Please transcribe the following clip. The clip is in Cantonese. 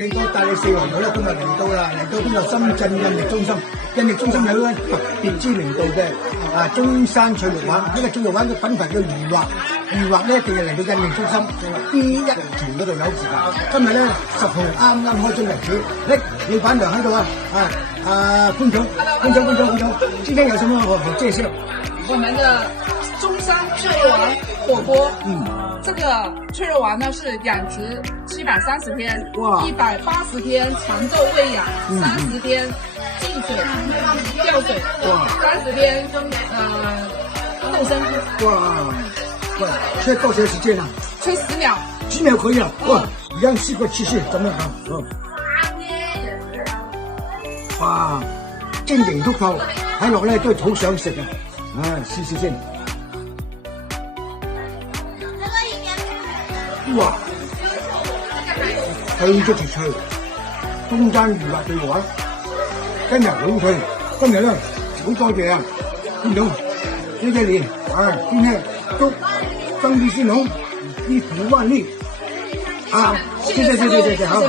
幾多帶你四圍遊啦，今日嚟到啦，嚟到邊度？深圳印力中心，印力中心有一間特別知名度嘅中山脆肉鯇，呢個脆肉鯇嘅品牌叫魚滑，魚滑咧一定係嚟到印力中心 B1 條嗰度有時間。今日咧10號啱啱開張日子，老闆娘喺度啊，潘總，今天有什麼好介紹？我們的中山脆肉鯇火鍋，這個脆肉鯇呢是養殖730天，哇180天長晝餵養，30天浸水吊水，哇30天凍生菇。哇，現在多少時間啊？吹10秒，10秒可以了。哇，讓試過試試，怎麼樣？哇，晶瑩剔透，睇落咧都好想食啊！試試先。哇，脆足條脆，中間魚滑嘅話，真係好脆。今日咧好多謝啊，潘總，呢一年今天祝生意興隆，衣服萬利。謝謝，好。